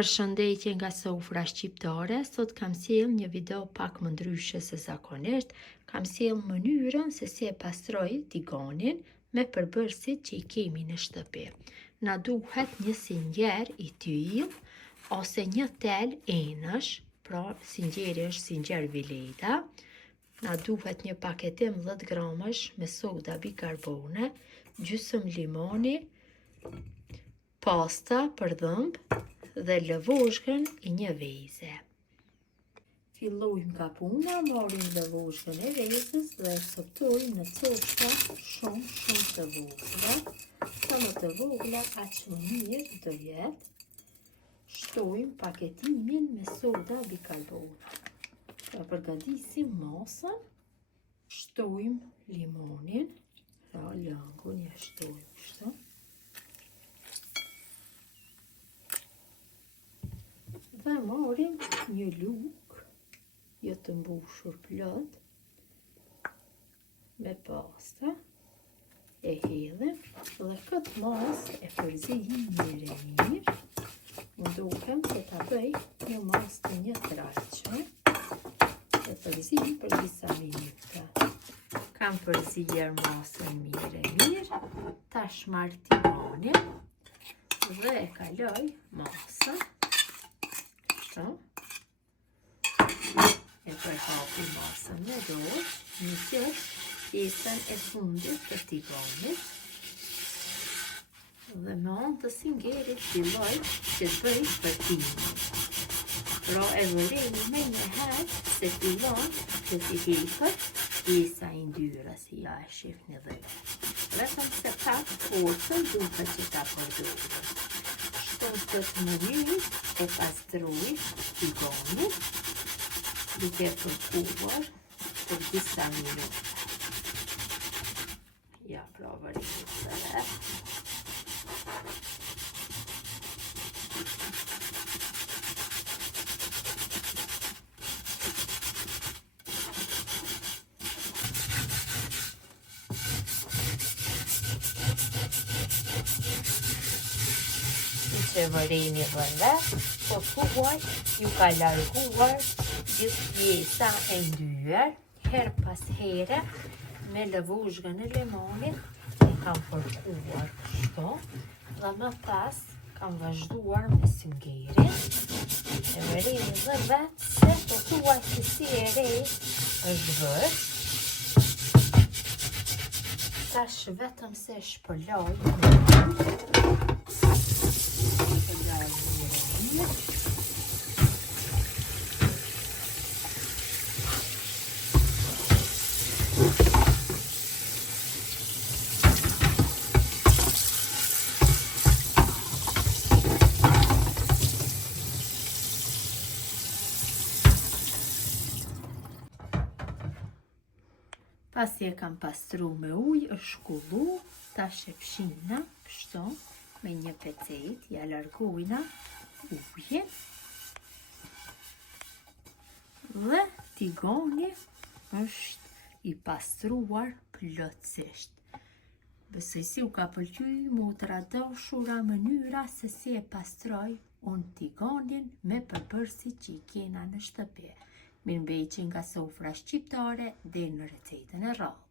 Përshëndetje nga sofra shqiptare, sot kam sjell një video pak më ndryshe se zakonisht. Kam sjell mënyrën se si e pastroj tiganin me përbërësit që I kemi në shtëpi. Na duhet një sinjer I tyll ose një tel enësh, pra sinjeri është sinjer Vileda. Na duhet një paketim 10 gramësh me soda bikarbone, gjysmë limoni, pasta për dhëmb dhe lëvozhgën I një veze. Fillojmë nga puna, marrim lëvozhgën e vezës dhe e sotojmë në copshta shumë të vogla. Sa më të vogla, aq më mirë do jetë. Shtojmë paketimin me soda bikarbone. Ja përgatisim masën. Shtojmë limonin, pra lëngun ja shtojmë kështu. Dhe marrim një lugë, jo të mbushur plot, me pasta, e hedhim dhe këtë masë e përzijim mirë. Më dukem se ta bëj një masë të një traqe, e përzijim për disa minuta. Kam përzijer masën mirë, tash marr tiganin dhe e kaloj masën. E përhapi masën me dorë, në që pjesën e fundit të tiganit. Dhe me anë të singerit filloj që të bëj përtimin. Pra e vërejmë me njëherë se fillon që t'i hekët pjesa I ndyra si ja e shifni dhe. Vetëm se pak forcën duhet që ta përdorë. Në këtë mënyrë e pastroj tiganin duke përkuar për disa minuta. Ja provërim sëre. Që vëreni vënde, po thuaj ju ka larguar gjithë pjesa e ndyer, her pas here, me lëvozhgën e limonit, e kam përkuar kështu, dhe më pas kam vazhduar me singerin, e vëreni dhe vetë se po thuaj që si e re është bërë. Tash vetëm se shpërlaj pasi e kam pastru me ujë, është shkullu, tash e fshina, kështu, me një pecet, ja largojna ujë. Dhe tigani është I pastruar plotësisht. Besoj si u ka pëlqyer mu të radoshura mënyra se si e pastroj unë tiganin me përbërësit që I kena në shtëpi. Mirëmbëjtje nga sofra shqiptare dhe në recetën e radhë.